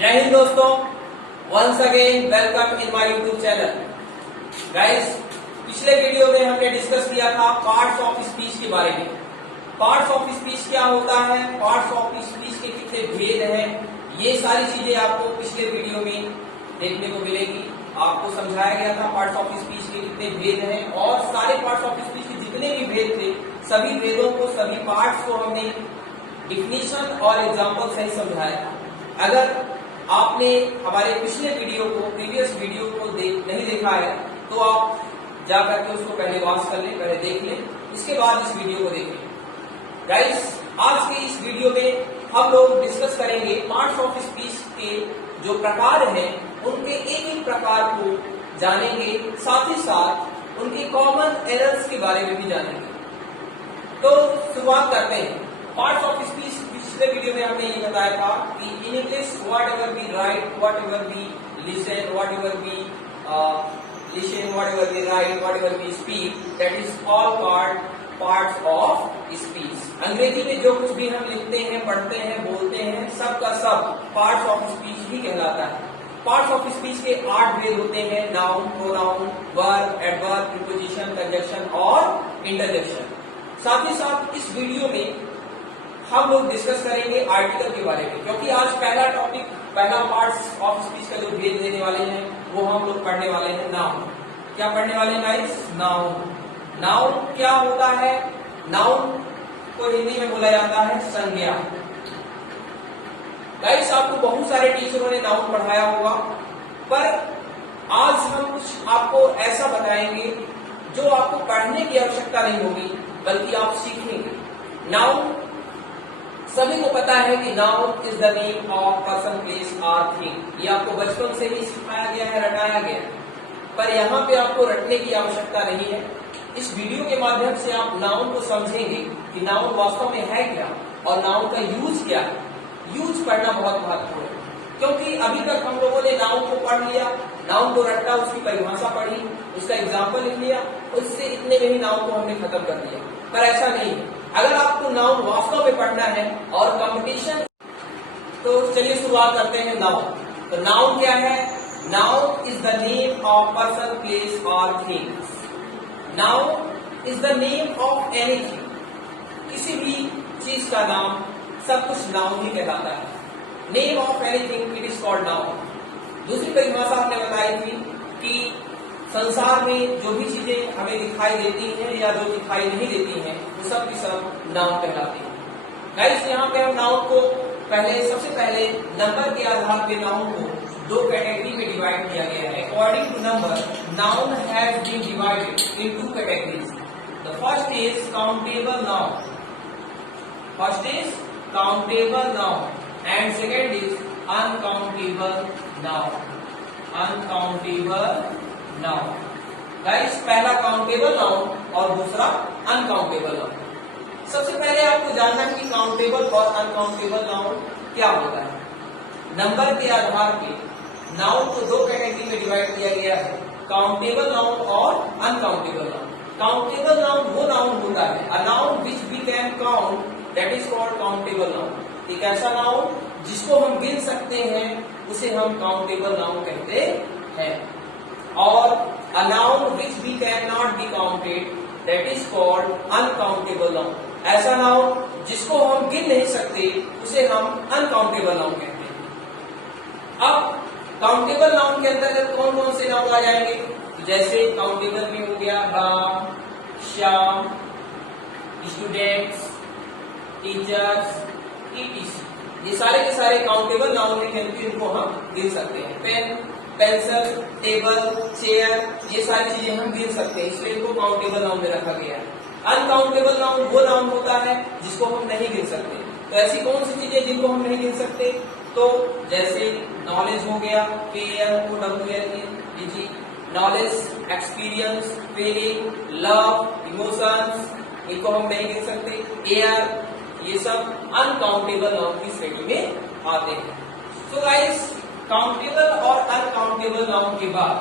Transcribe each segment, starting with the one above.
जय हिंद दोस्तों, once again welcome in my YouTube channel. Guys, पिछले वीडियो में हमने डिस्कस किया था पार्ट्स ऑफ स्पीच के बारे में। पार्ट्स ऑफ स्पीच क्या होता है, पार्ट्स ऑफ स्पीच के कितने भेद हैं, ये सारी चीजें आपको पिछले वीडियो में देखने को मिलेगी। आपको समझाया गया था पार्ट्स ऑफ स्पीच के कितने भेद हैं और सारे पार्ट्स ऑफ स्पीच के जितने भी भेद थे, सभी भेदों को, सभी पार्ट्स को हमने डिफिनीशन और एग्जाम्पल सही समझाया था। अगर आपने हमारे पिछले वीडियो को, प्रीवियस वीडियो को नहीं देखा है तो आप जाकर के उसको पहले वॉच कर लें, पहले देख लें, इसके बाद इस वीडियो को देखें। गाइस, आज के इस वीडियो में हम लोग डिस्कस करेंगे पार्ट्स ऑफ स्पीच के जो प्रकार हैं उनके एक एक प्रकार को जानेंगे, साथ ही साथ उनके कॉमन एरर्स के बारे में भी जानेंगे। तो शुरुआत करते हैं। पार्ट्स ऑफ स्पीच पिछले वीडियो में हमने ये बताया था कि in English whatever we write, whatever we listen, whatever we listen, whatever we write, whatever we speak, that is all parts of speech. अंग्रेजी में जो कुछ भी हम लिखते हैं, पढ़ते हैं, बोलते हैं, सब का सब पार्ट्स ऑफ स्पीच ही कहलाता है। पार्ट्स ऑफ स्पीच के 8 भेद होते हैं: noun, pronoun, verb, adverb, preposition, conjunction और इंटरजेक्शन। साथ ही साथ इस वीडियो में हम लोग डिस्कस करेंगे आर्टिकल के बारे में, क्योंकि आज पहला टॉपिक, पहला पार्ट्स ऑफ स्पीच का जो भेद देने वाले हैं वो हम लोग पढ़ने वाले हैं नाउन। क्या पढ़ने वाले हैं गाइस? नाउन। नाउन क्या होता है? नाउन को हिंदी में बोला जाता है संज्ञा। गाइस, आपको बहुत सारे टीचरों ने नाउन पढ़ाया होगा, पर आज हम कुछ आपको ऐसा बताएंगे जो आपको पढ़ने की आवश्यकता नहीं होगी, बल्कि आप सीखेंगे। नाउन, सभी को पता है कि noun is the name of person, place और थिंग। ये आपको बचपन से ही सिखाया गया है, रटाया गया है, पर यहाँ पे आपको रटने की आवश्यकता नहीं है। इस वीडियो के माध्यम से आप नाउन को समझेंगे कि नाउन वास्तव में है क्या और नाउन का यूज क्या है। यूज पढ़ना बहुत महत्वपूर्ण है, क्योंकि अभी तक हम लोगों ने नाउन को पढ़ लिया, नाउन को रटा, उसकी परिभाषा पढ़ी, उसका एग्जाम्पल लिख लिया, उससे इतने में ही नाउन को हमने खत्म कर दिया। पर ऐसा नहीं है। अगर आपको नाउन वास्तव में पढ़ना है और कंपटीशन, तो चलिए शुरुआत करते हैं नाउन। तो नाउन क्या है? Noun is the name of person, place और things. Noun is the name of anything. किसी भी चीज का नाम, सब कुछ नाउन ही कहलाता है। Name of anything, it is called noun. दूसरी परिभाषा हमने बताई थी कि संसार में जो भी चीजें हमें दिखाई देती हैं या जो दिखाई नहीं देती हैं, वो सब की सब नाउन कहलाती हैं। गाइस, यहाँ पे हम नाउन को सबसे पहले नंबर के आधार पे नाउन को 2 कैटेगरी में डिवाइड किया गया है। According to number, noun has been divided in 2 categories. The first is countable noun, first is countable noun and second is uncountable noun, uncountable noun. Guys, पहला काउंटेबल नाउन और दूसरा uncountable noun. सबसे पहले आपको जानना है कि काउंटेबल और अनकाउंटेबल नाउन क्या होता है। नंबर के आधार पे नाउन को 2 कैटेगरी में डिवाइड किया गया है, काउंटेबल नाउन और अनकाउंटेबल नाउन। काउंटेबल नाउन वो नाउन होता है, a noun which we can count, that is called countable noun. एक ऐसा नाउन जिसको हम गिन सकते हैं, उसे हम काउंटेबल नाउन कहते हैं। और a noun which we cannot be counted, that is called uncountable noun। ऐसा नाउन जिसको हम गिन नहीं सकते, उसे हम अनकाउंटेबल नाउन कहते हैं। अब काउंटेबल नाउन के अंतर्गत कौन कौन से नाउन आ जाएंगे? जैसे काउंटेबल में हो गया Ram, Shyam, students, teachers, etc। ये सारे के सारे काउंटेबल नाउन हैं, इनको हम गिन सकते हैं। पेन, पेंसिल, टेबल, चेयर, ये सारी चीजें हम गिन सकते हैं, इसलिए इनको काउंटेबल नाउन में रखा गया है। अनकाउंटेबल नाउन वो नाउन होता है जिसको हम नहीं गिन सकते। तो ऐसी कौन सी चीजें जिनको हम नहीं गिन सकते? तो जैसे नॉलेज हो गया, KNOWLEDGE, knowledge, experience, feeling, love, emotions, इनको हम नहीं गिन सकते। एयर, ये सब अनकाउंटेबल नाउन की श्रेणी में आते हैं। तो गाइस, काउंटेबल और अनकाउंटेबल नाउन के बाद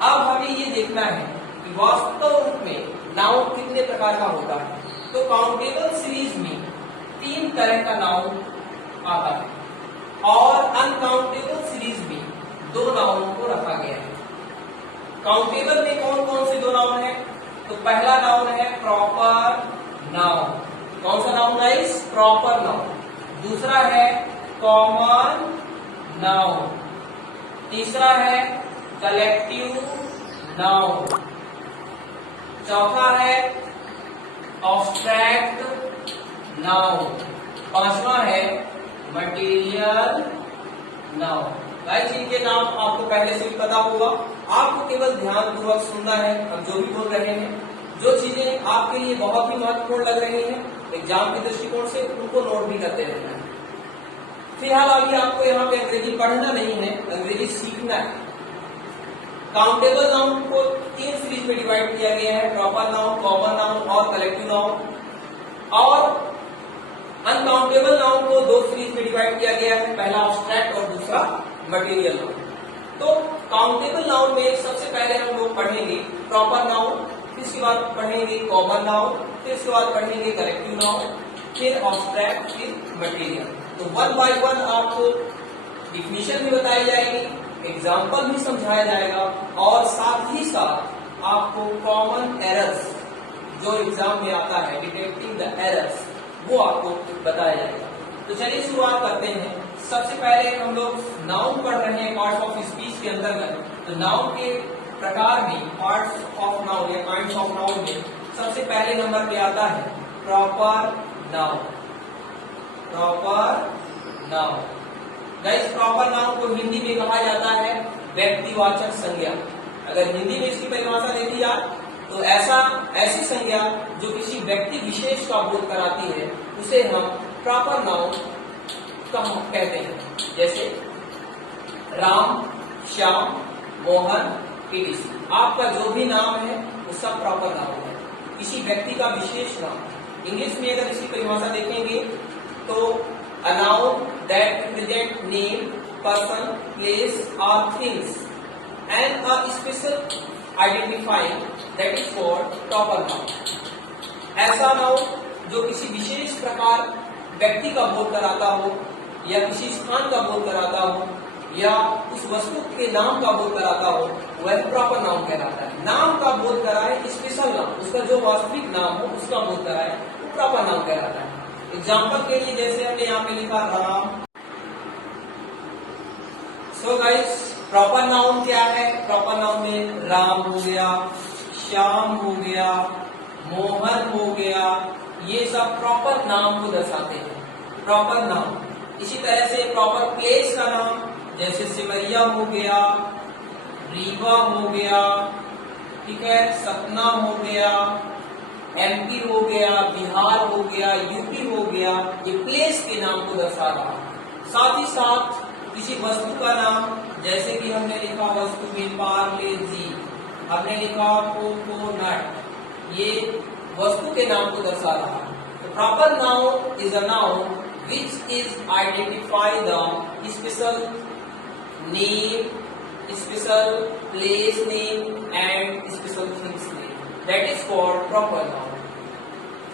अब हमें ये देखना है कि वास्तव रूप में नाउन कितने प्रकार का होता है। तो काउंटेबल सीरीज में 3 तरह का नाउन आता है और अनकाउंटेबल काउंटेबल में कौन कौन से दो नाउन है? तो पहला नाउन है प्रॉपर नाउन। कौन सा नाउन गाइस? Proper noun. दूसरा है कॉमन नाउन। तीसरा है कलेक्टिव नाउन। चौथा है ऑब्स्ट्रैक्ट नाउन। पांचवा है मटेरियल नाउन। गाइस इनके नाम आपको पहले से भी पता होगा, आपको केवल ध्यानपूर्वक सुनना है हम जो भी बोल रहे हैं। जो चीजें आपके लिए बहुत ही महत्वपूर्ण लग रही हैं एग्जाम के दृष्टिकोण से, उनको नोट भी करते रहना है। फिलहाल अभी आपको यहाँ पे अंग्रेजी पढ़ना नहीं है, अंग्रेजी सीखना है। काउंटेबल नाउन को 3 सीरीज में डिवाइड किया गया है, प्रॉपर नाउन, कॉमन नाउन और कलेक्टिव नाउन। और अनकाउंटेबल नाउन को 2 सीरीज में डिवाइड किया गया है, पहला ऑब्स्ट्रैक्ट और दूसरा मटेरियल नाउन। तो काउंटेबल नाउन में सबसे पहले हम लोग पढ़ेंगे प्रॉपर नाउन, फिर इसके बाद पढ़ेंगे कॉमन नाउन, फिर इसके बाद पढ़ेंगे कलेक्टिव नाउन, फिर ऑब्स्ट्रैक्ट, फिर मटेरियल। तो 1 बाय 1 आपको डिफिनीशन भी बताई जाएगी, एग्जाम्पल भी समझाया जाएगा और साथ ही साथ आपको कॉमन एरर्स जो एग्जाम में आता है, डिटेक्टिंग द एरर्स, वो आपको बताया जाएगा। तो चलिए शुरुआत करते हैं। सबसे पहले हम लोग नाउन पढ़ रहे हैं पार्ट्स ऑफ स्पीच के अंतर्गत। तो नाउन के प्रकार में पार्ट्स ऑफ नाउन या काइंड्स ऑफ नाउन में सबसे पहले नंबर पे आता है proper noun. Proper noun guys, proper noun को हिंदी में कहा जाता है व्यक्तिवाचक संज्ञा। अगर हिंदी में इसकी परिभाषा देखी जाए तो ऐसी संज्ञा जो किसी व्यक्ति विशेष का बोध कराती है उसे हम प्रॉपर नाउन कहते हैं। जैसे राम, श्याम, मोहन, etc. आपका जो भी नाम है वो सब प्रॉपर नाउन है, किसी व्यक्ति का विशेष नाम। इंग्लिश में अगर इसकी परिभाषा देखेंगे तो a noun that represent name, person, place or things and a special identifying that is called proper noun। ऐसा नाउन जो किसी विशेष प्रकार व्यक्ति का बोध कराता हो या किसी स्थान का बोध कराता हो या उस वस्तु के नाम का बोध कराता हो, वह प्रॉपर नाउन कहलाता है। नाम का बोध कराए, स्पेशल नाम, उसका जो वास्तविक नाम हो उसका बोध कराए, वो प्रॉपर नाउन कहलाता है। एग्जाम्पल के लिए जैसे हमने यहाँ पे लिखा Ram. So guys, proper noun क्या है? प्रॉपर नाउन में राम हो गया, श्याम हो गया, मोहन हो गया, ये सब प्रॉपर नाम को दर्शाते हैं, प्रॉपर नाम। इसी तरह से प्रॉपर प्लेस का नाम जैसे सिमरिया हो गया, रीवा हो गया, ठीक है, सतना हो गया, एमपी हो गया, बिहार हो गया, यूपी हो गया, ये प्लेस के नाम को दर्शा रहा। साथ ही साथ किसी वस्तु का नाम, जैसे कि हमने लिखा वस्तु में पार्ले जी, हमने लिखा कोकोनट, ये वस्तु के नाम को दर्शा रहा। तो proper noun is a noun which is identify the special name, special place name and special things name. That is called proper noun.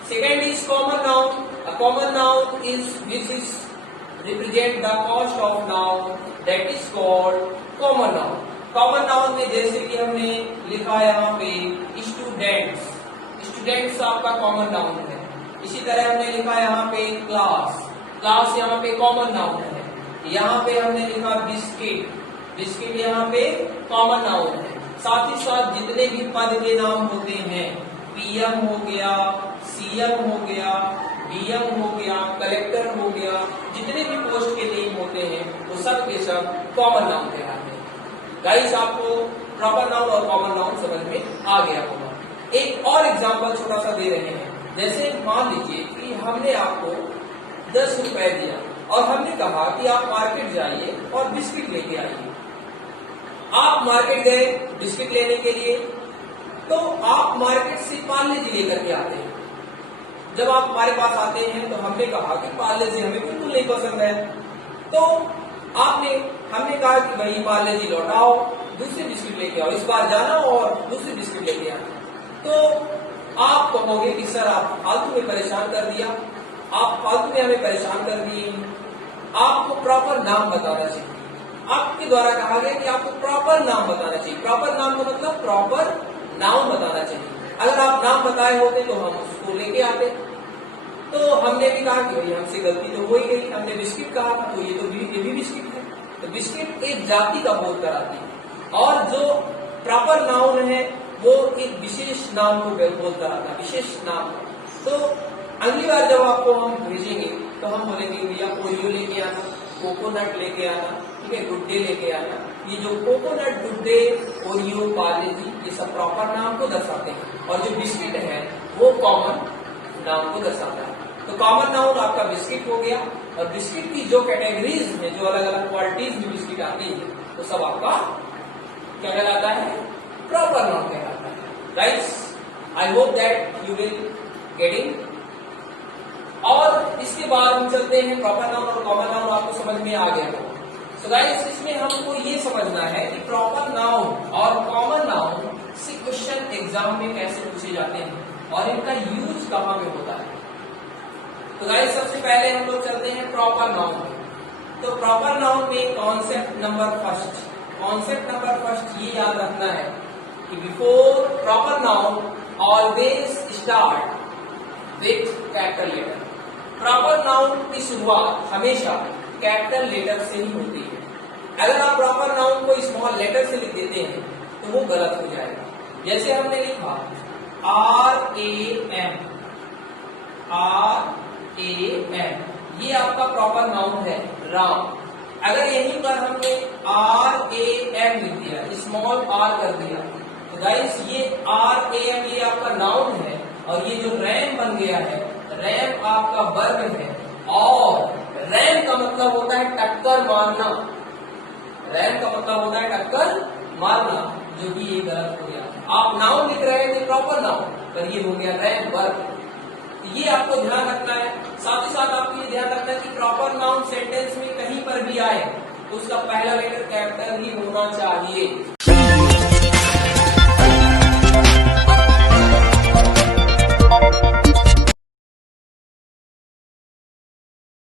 Second is common noun. A common noun is which is represent the cost of noun, that is called common noun. Common noun में जैसे कि हमने लिखा यहाँ पे students, students आपका common noun है। इसी तरह हमने लिखा यहाँ पे क्लास, क्लास यहाँ पे कॉमन नाउन है। यहाँ पे हमने लिखा बिस्किट, बिस्किट यहाँ पे कॉमन नाउन है। साथ ही साथ जितने भी पद के नाम होते हैं, पीएम हो गया, सीएम हो गया, डीएम हो गया, कलेक्टर हो गया, जितने भी पोस्ट के नेम होते हैं वो सब के सब कॉमन नाउन कहलाते हैं। गाइस, आपको प्रॉपर नाउन और कॉमन नाउन समझ में आ गया होगा। एक और एग्जाम्पल छोटा सा दे रहे हैं। जैसे मान लीजिए कि हमने आपको 10 रुपए दिया और हमने कहा कि आप मार्केट जाइए और बिस्किट लेके आइए। आप मार्केट गए बिस्किट लेने के लिए, तो आप मार्केट से पार्ले जी लेकर के आते हैं। जब आप हमारे पास आते हैं तो हमने कहा कि पार्ले जी हमें बिल्कुल नहीं पसंद है, तो हमने कहा कि भाई पार्ले जी लौटाओ, दूसरी बिस्किट लेके आओ, इस बार जाना और दूसरी बिस्किट लेके आना। तो आप कहोगे कि सर आप फालतू में परेशान कर दिया, आप फालतू में हमें परेशान कर दिए। आपको प्रॉपर नाम बताना चाहिए। आपके द्वारा कहा गया कि आपको प्रॉपर नाम बताना चाहिए। प्रॉपर नाम का मतलब प्रॉपर नाउन बताना चाहिए। अगर आप नाम बताए होते तो हम उसको लेके आते। तो हमने भी कहा कि भाई हमसे गलती तो हो ही गई, हमने बिस्किट कहा था तो ये भी बिस्किट है। तो बिस्किट एक जाति का बोध कराती है और जो प्रॉपर नाउन है वो एक विशेष नाम को बोध कराता है, विशेष नाम। तो अगली बार जब आपको हम भेजेंगे तो हम बोलेंगे भैया ओरियो लेके आना, कोकोनट लेके आना, ठीक है, गुड डे लेके आना। ये जो coconut, good day, Oreo, Parle G, ये सब प्रॉपर नाम को दर्शाते हैं और जो बिस्किट है वो कॉमन नाम को दर्शाता है। तो कॉमन नाउन आपका बिस्किट हो गया और बिस्किट की जो कैटेगरीज है, जो अलग अलग क्वालिटीज में बिस्किट आती है, तो सब आपका क्या कहलाता है? प्रॉपर नाउन कहलाता है। Right, I hope that you will getting. और इसके बाद हम चलते हैं प्रॉपर नाउन और कॉमन नाउन, आपको समझ में आ गया होगा। सो गाइस, इसमें हमको ये समझना है कि प्रॉपर नाउन और कॉमन नाउन से क्वेश्चन एग्जाम में कैसे पूछे जाते हैं और इनका यूज कहाँ पे होता है। तो गाइस, सबसे पहले हम लोग चलते हैं प्रॉपर नाउन। तो प्रॉपर नाउन में कॉन्सेप्ट नंबर फर्स्ट ये याद रखना है कि before proper noun always start with capital letter. Proper noun की शुरुआत हमेशा कैपिटल लेटर से ही होती है। अगर आप प्रॉपर नाउन को स्मॉल लेटर से लिख देते हैं तो वो गलत हो जाएगा। जैसे हमने लिखा RAM, ये आपका प्रॉपर नाउन है राम। अगर यहीं पर हमने RAM लिख दिया, स्मॉल r कर दिया, तो गाइस ये RAM ये आपका नाउन है और ये जो रैम बन गया है, रैम आपका वर्ब है और रैम का मतलब होता है टक्कर मारना। रैम का मतलब होता है टक्कर मारना, जो कि ये गलत हो गया। आप नाउन लिख रहे थे प्रॉपर नाउन, पर ये हो गया रैम वर्ब। ये आपको ध्यान रखना है। साथ ही साथ आपको ये ध्यान रखना है कि प्रॉपर नाउन सेंटेंस में कहीं पर भी आए तो उसका पहला लेटर कैपिटल ही होना चाहिए।